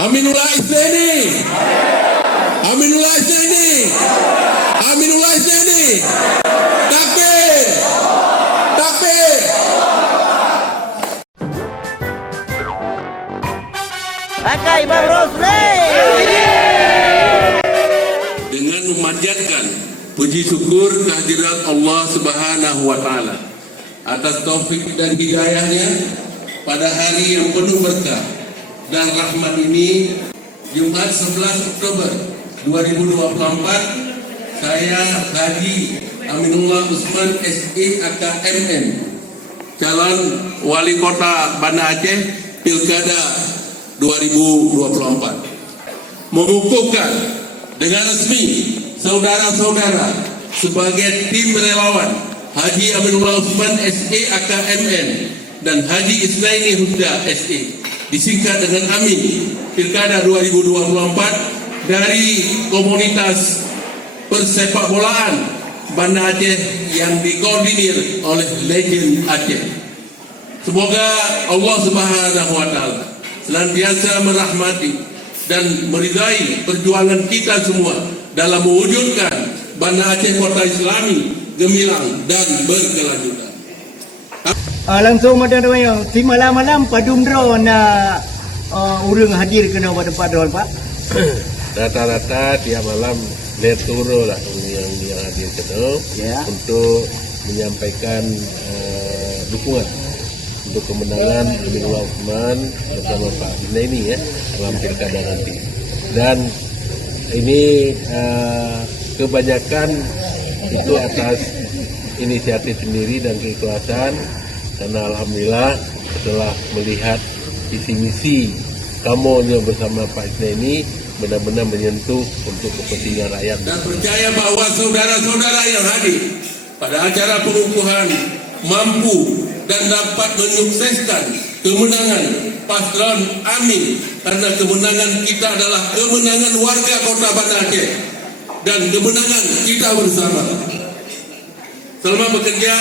Aminullah Isnaini. Aminullah Isnaini. Aminullah Isnaini. Takbir. Takbir. Pakai Bang Rosli. Dengan memanjatkan puji syukur kehadirat Allah Subhanahu wa taala atas taufik dan hidayahnya pada hari yang penuh berkah dan rahmat ini, Jumat 11 Oktober 2024, saya Haji Aminullah Usman SE AKMM, calon wali kota Banda Aceh Pilkada 2024, mengukuhkan dengan resmi saudara-saudara sebagai tim relawan Haji Aminullah Usman SE AKMN dan Haji Isnaini Husda SE, disingkat dengan AMIN, Pilkada 2024 dari komunitas persepak bolaan Banda Aceh yang dikoordinir oleh Legend Aceh. Semoga Allah Subhanahu wa taala senantiasa merahmati dan meridai perjuangan kita semua dalam mewujudkan Banda Aceh Kota Islami gemilang dan berkelanjutan. Langsung pada yang si malam-malam padum drone na urang hadir kena pada padron Pak. Rata-rata tiap malam lihat turun lah yang hadir kena untuk menyampaikan dukungan untuk kemenangan Aminullah Usman bersama Pak Isnaini dalam pilkada nanti. Dan ini kebanyakan itu atas inisiatif sendiri dan keikhlasan, karena alhamdulillah setelah melihat visi misi kamu bersama Pak Isnaini benar-benar menyentuh untuk kepentingan rakyat. Dan percaya bahwa saudara-saudara yang hadir pada acara pengukuhan mampu dan dapat menyukseskan kemenangan paslon Amin, karena kemenangan kita adalah kemenangan warga Kota Banda Aceh dan kemenangan kita bersama. Selama bekerja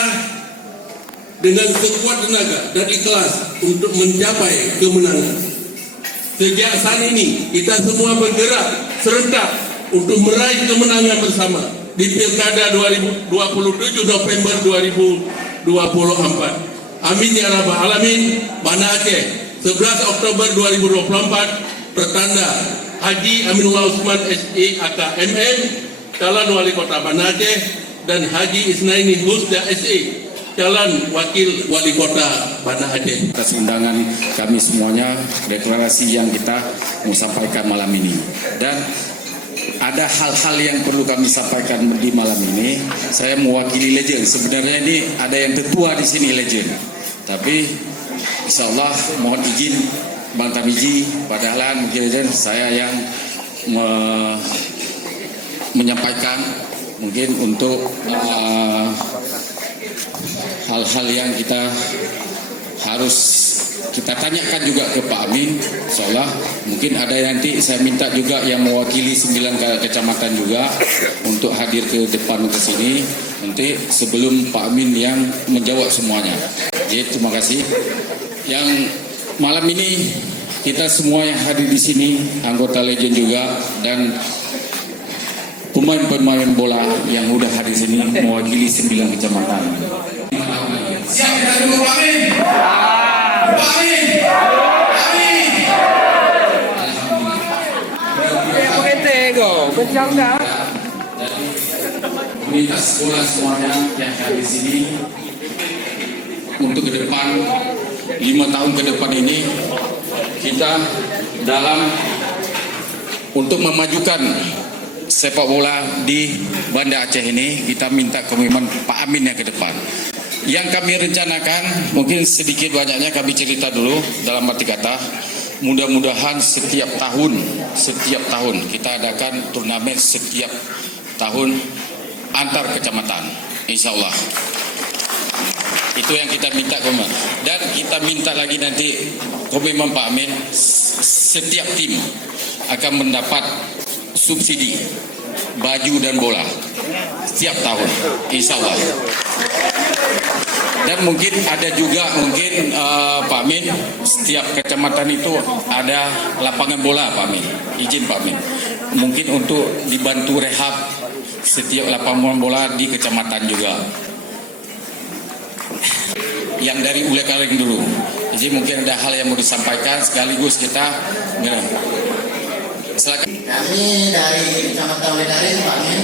dengan sekuat tenaga dan ikhlas untuk mencapai kemenangan. Sejak saat ini kita semua bergerak serentak untuk meraih kemenangan bersama di Pilkada 27 November 2024. Amin ya rabbal alamin. Banda Aceh 11 Oktober 2024, pertanda Haji Aminullah Usman SE AKMM, calon wali kota Banda Aceh, dan Haji Isnaini Husda SE, calon wakil wali kota Banda Aceh. Atas undangan kami semuanya, deklarasi yang kita mau sampaikan malam ini, dan ada hal-hal yang perlu kami sampaikan di malam ini. Saya mewakili Legend. Sebenarnya ini ada yang tetua di sini Legend, tapi insya Allah mohon izin Bang Tamiji, padahal mungkin saya yang menyampaikan mungkin untuk hal-hal yang kita harus kita tanyakan juga ke Pak Amin. Insyaallah mungkin ada nanti saya minta juga yang mewakili 9 kecamatan juga untuk hadir ke depan ke sini nanti sebelum Pak Amin yang menjawab semuanya. Jadi terima kasih. Yang malam ini kita semua yang hadir di sini, anggota Legend juga dan pemain-pemain bola yang udah hadir di sini mewakili 9 kecamatan. Siap kita dulu Pak Amin. Pak Amin. Amin. Komunitas bola semuanya yang hadir di sini untuk ke depan 5 tahun ke depan ini kita dalam untuk memajukan sepak bola di Banda Aceh ini, kita minta komitmen Pak Amin yang ke depan. Yang kami rencanakan mungkin sedikit banyaknya kami cerita dulu dalam arti kata, mudah-mudahan setiap tahun kita adakan turnamen setiap tahun antar kecamatan, insya Allah. Itu yang kita minta komitmen. Dan kita minta lagi nanti komitmen Pak Amin, setiap tim akan mendapat subsidi baju dan bola setiap tahun, insya Allah. Dan mungkin ada juga Pak Min, setiap kecamatan itu ada lapangan bola Pak Min. Izin Pak Min. Mungkin untuk dibantu rehab setiap lapangan bola di kecamatan juga. Yang dari Ule Kaleng dulu. Jadi mungkin ada hal yang mau disampaikan sekaligus kita. Silakan. Kami dari Kecamatan Ule Kaleng Pak Min.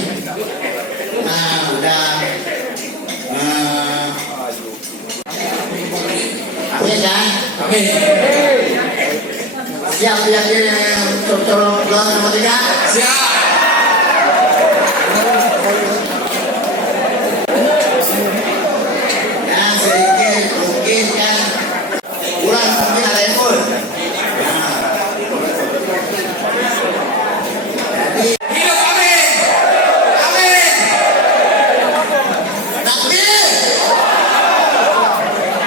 Udah Amin kan? Amin. Siap colong nomor 3? Siap. Nah, sedikit mungkin kan kurang mungkin ada yang full. Hidup amin. Amin. Takbir.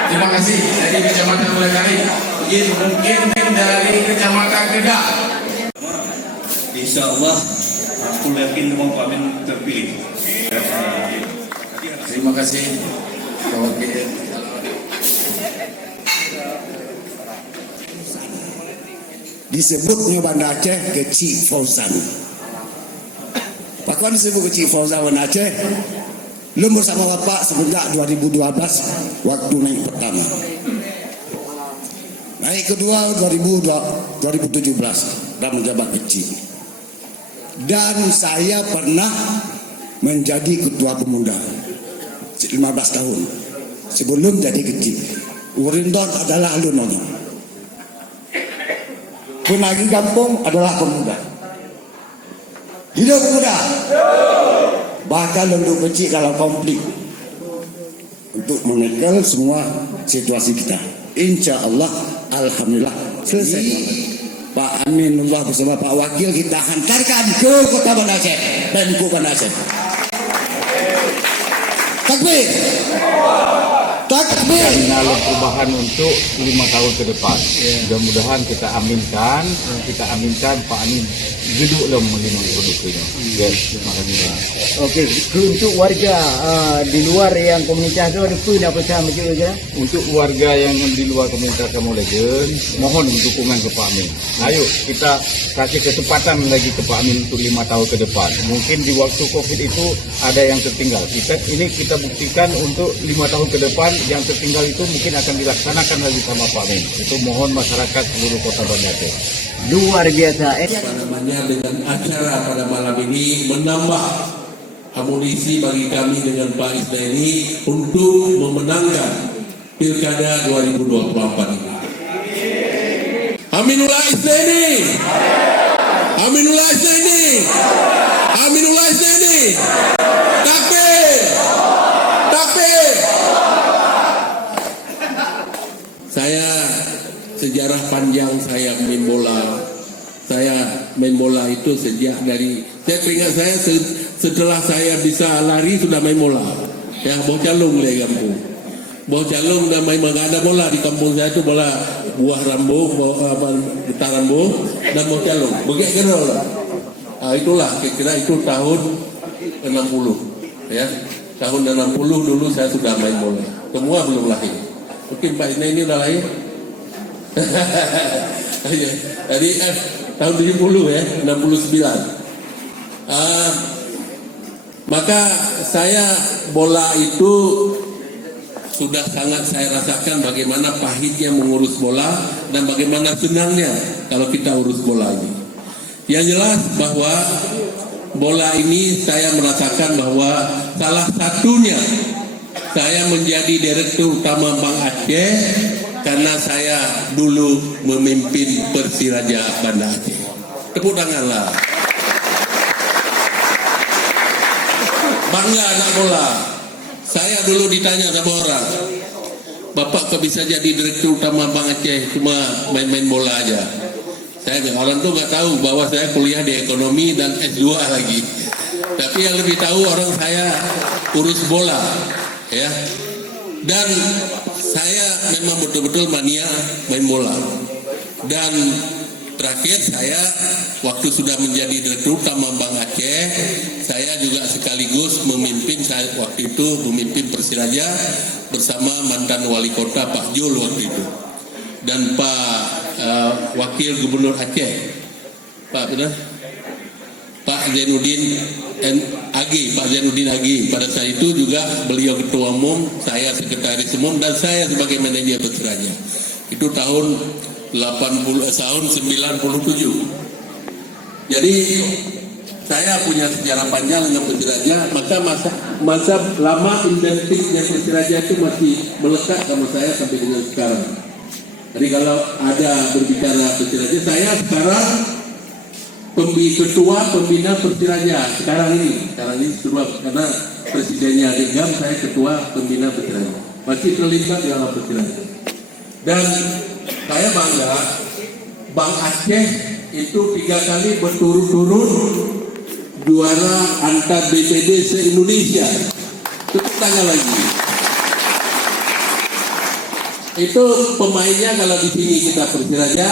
Terima kasih dari Kecamatan Ule Kaleng. Mungkin dari Kecamatan Kedah. Insya Allah aku yakin mau Pak Min terpilih. Terima kasih. Oke. Disebutnya Banda Aceh Kecil Fauzan. Pakuan disebut Kecil Fauzan Banda Aceh. Lembur sama Bapak semenjak 2012 waktu naik pertama. Naik kedua 2017 dan menjabat kecil. Dan saya pernah menjadi ketua pemuda 15 tahun sebelum jadi kecil. Urindon adalah alun-alun. Penagi kampung adalah pemuda. Hidup pemuda. Bahkan untuk kecil kalau konflik untuk mengekel semua situasi kita. Insya Allah, alhamdulillah selesai. Pak Aminullah bersama Pak Wakil kita hantarkan ke Kota Banda Aceh dan ke Banda Aceh. Takbir. Takbir. Nalar perubahan untuk 5 tahun ke depan. Mudah-mudahan kita aminkan Pak Amin duduk dalam menerima produknya. Terima kasih. Okey, untuk warga di luar yang komunitas tu apa macam juga? Untuk warga yang di luar komunitas Kamulegen, mohon dukungan ke Pak Amin. Ayo kita kasih kesempatan lagi ke Pak Amin untuk 5 tahun ke depan. Mungkin di waktu Covid itu ada yang tertinggal. Kita buktikan untuk 5 tahun ke depan yang tertinggal itu mungkin akan dilaksanakan lagi sama Pak Amin. Itu mohon masyarakat seluruh Kota Banda Aceh. Luar biasa. Dengan acara pada malam ini menambah amunisi bagi kami dengan Pak Isnaini untuk memenangkan Pilkada 2024 ini. Aminullah Isnaini. Aminullah Isnaini. Aminullah Isnaini. Takbir. Takbir. Saya sejarah panjang saya main bola. Saya main bola itu sejak dari saya teringat saya setelah saya bisa lari sudah main bola. Ya, Boh Calung le kampung. Boh Calung dah main ada bola di kampung saya itu bola buah rambu, getah rambu dan Boh Calung. Begitu kira lah. Itulah kira itu tahun 60 ya. Tahun 60 dulu saya sudah main bola. Semua belum lahir. Mungkin Pak ini udah lahir. Jadi tahun 70 ya, 69. Maka saya bola itu sudah sangat saya rasakan bagaimana pahitnya mengurus bola dan bagaimana senangnya kalau kita urus bola ini. Yang jelas bahwa bola ini saya merasakan bahwa salah satunya saya menjadi direktur utama Bank Aceh karena saya dulu memimpin Persiraja Banda Aceh. Tepuk tanganlah. Bangga anak bola. Saya dulu ditanya sama orang, Bapak kok bisa jadi direktur utama Bank Aceh cuma main-main bola aja? Orang tuh nggak tahu bahwa saya kuliah di ekonomi dan S2 lagi. Tapi yang lebih tahu orang saya urus bola, ya. Dan saya memang betul-betul mania main bola. Dan terakhir saya waktu sudah menjadi Direktur Utama Bank Aceh, saya juga sekaligus memimpin, saya waktu itu memimpin Persiraja bersama mantan wali kota Pak Jul waktu itu dan Pak Wakil Gubernur Aceh, Pak Zainuddin Pak Zainuddin Agi. Pada saat itu juga beliau ketua umum, saya sekretaris umum dan saya sebagai manajer Persiraja. Itu tahun 97. Jadi saya punya sejarah panjang dengan Persiraja, maka masa lama identiknya Persiraja itu masih melekat sama saya sampai dengan sekarang. Jadi kalau ada berbicara Persiraja, saya sekarang ketua pembina Persiraja sekarang ini setelah karena presidennya Degam, saya ketua pembina Persiraja, masih terlibat dalam Persiraja. Dan saya bangga Bank Aceh itu 3 kali berturut-turut juara antar BPD se-Indonesia. Tepuk tangan lagi. Itu pemainnya kalau di sini kita Persiraja,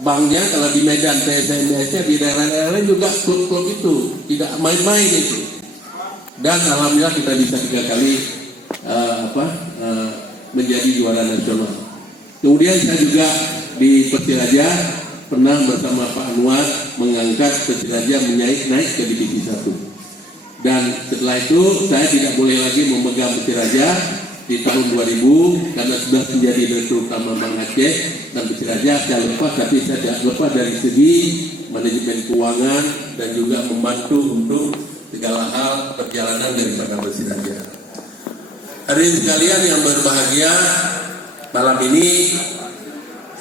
banknya kalau di Medan PSMS-nya, di daerah-daerah lain juga klub-klub itu tidak main-main itu. Dan alhamdulillah kita bisa 3 kali menjadi juara nasional. Kemudian saya juga di Persiraja pernah bersama Pak Anwar mengangkat Persiraja naik ke divisi 1. Dan setelah itu saya tidak boleh lagi memegang Persiraja di tahun 2000 karena sudah menjadi Direktur Utama Bank Aceh dan Persiraja saya lepas, tapi saya tidak lepas dari segi manajemen keuangan dan juga membantu untuk segala hal perjalanan daripada Persiraja. Hadirin sekalian yang berbahagia, malam ini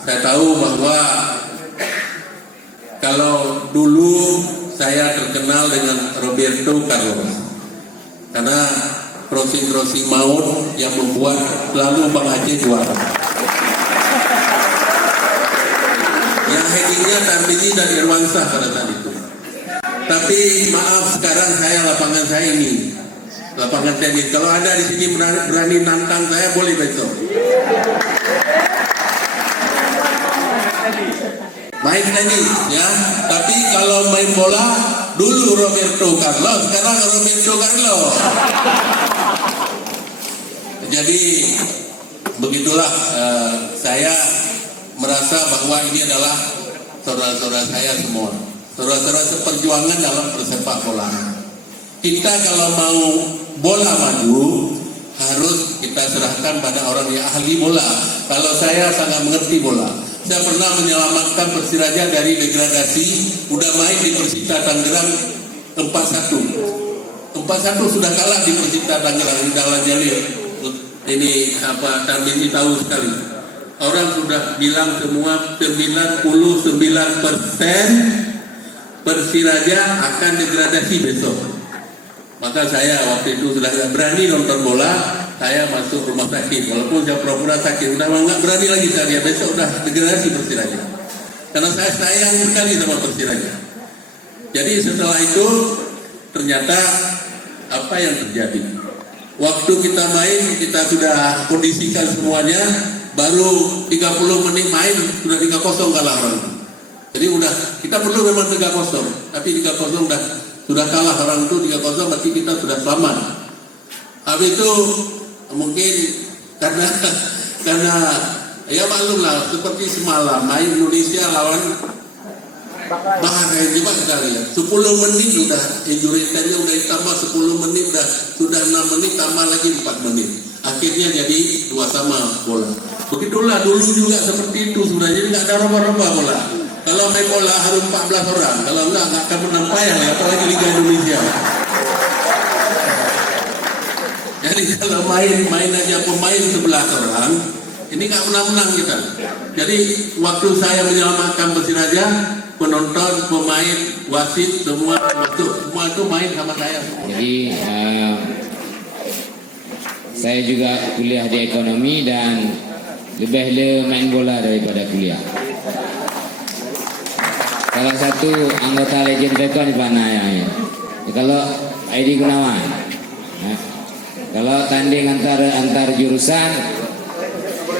saya tahu bahwa kalau dulu saya terkenal dengan Roberto Carlos karena crossing maut yang membuat selalu Bang Aceh juara. Yang headingnya Tarbini dan Irwansyah pada saat itu. Tapi maaf, sekarang lapangan saya ini lapangan tenis. Kalau ada di sini berani nantang saya, boleh besok. Main tenis ya, tapi kalau main bola dulu Roberto Carlos, sekarang Roberto Carlos. Jadi begitulah saya merasa bahwa ini adalah saudara-saudara saya semua, saudara-saudara seperjuangan dalam persepak bola. Kita kalau mau bola maju harus kita serahkan pada orang yang ahli bola. Kalau saya sangat mengerti bola. Saya pernah menyelamatkan Persiraja dari degradasi, udah main di Persita Tangerang 4-1. 4-1 sudah kalah di Persita Tangerang di Dahlan Jalil. Ini Tarbini tahu sekali. Orang sudah bilang semua 99% Persiraja akan degradasi besok. Maka saya waktu itu sudah tidak berani nonton bola, saya masuk rumah sakit. Walaupun saya pura-pura sakit, udah nggak berani lagi saya lihat, besok udah degradasi Persiraja. Karena saya sayang sekali sama Persiraja. Jadi setelah itu ternyata apa yang terjadi? Waktu kita main, kita sudah kondisikan semuanya, baru 30 menit main sudah 3-0 kalah orang. Jadi udah kita perlu memang 3-0, tapi 3-0 sudah kalah orang itu 3-0, berarti kita sudah selamat. Habis itu mungkin karena ya maklumlah seperti semalam main Indonesia lawan Bahrain juga sekali ya. 10 menit sudah injury time-nya udah ditambah 10 menit sudah 6 menit tambah lagi 4 menit. Akhirnya jadi 2-2 bola. Begitulah dulu juga seperti itu sudah, jadi nggak ada roba-roba bola. Kalau main bola harus 14 orang, kalau enggak akan menang payah ya, apalagi Liga Indonesia. Jadi kalau main aja pemain 11 orang, ini nggak menang kita. Jadi waktu saya menyelamatkan Persiraja, penonton, pemain, wasit, semua itu main sama saya. Jadi saya juga kuliah di ekonomi dan lebih main bola daripada kuliah. Salah satu anggota Legend Rekon di mana ya? Kalau ID Gunawan, kalau tanding antar jurusan,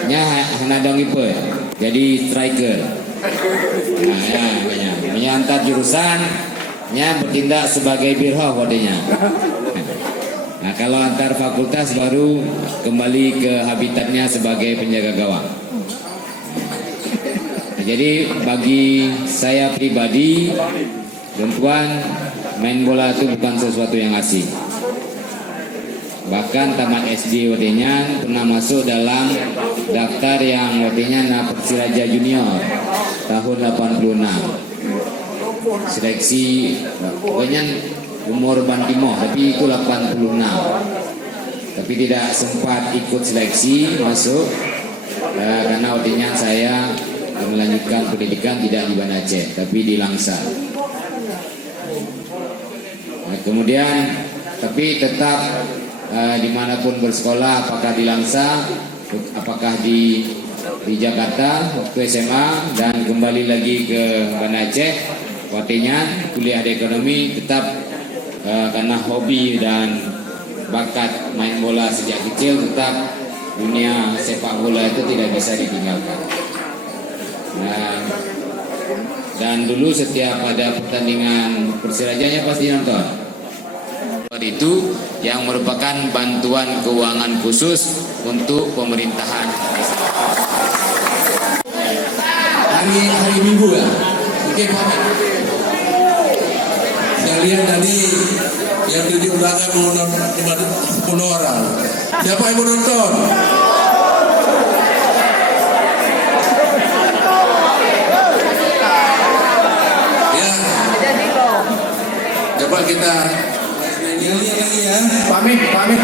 nya hana dong ipe, jadi striker. Nah, ya, menyantar jurusannya bertindak sebagai birhoh kodenya. Nah, kalau antar fakultas baru kembali ke habitatnya sebagai penjaga gawang. Nah, jadi bagi saya pribadi, perempuan main bola itu bukan sesuatu yang asing. Bahkan tamat SD wadenya pernah masuk dalam daftar yang wadenya na Persiraja Junior tahun 86. Seleksi pokoknya umur bantimo tapi itu 86. Tapi tidak sempat ikut seleksi masuk karena wadenya saya melanjutkan pendidikan tidak di Banda Aceh tapi di Langsa. Nah, kemudian tapi tetap dimanapun bersekolah, apakah di Langsa, apakah di Jakarta waktu SMA dan kembali lagi ke Banda Aceh, waktunya kuliah di ekonomi tetap karena hobi dan bakat main bola sejak kecil, tetap dunia sepak bola itu tidak bisa ditinggalkan. Dan dulu setiap ada pertandingan Persirajanya pasti nonton. Itu yang merupakan bantuan keuangan khusus untuk pemerintahan. Hari Minggu ya. Oke, Pak. Saya lihat tadi yang di belakang menonton 10 orang. Siapa yang menonton? Ya. Coba kita nyanyi lagi ya. Pamit. Amin.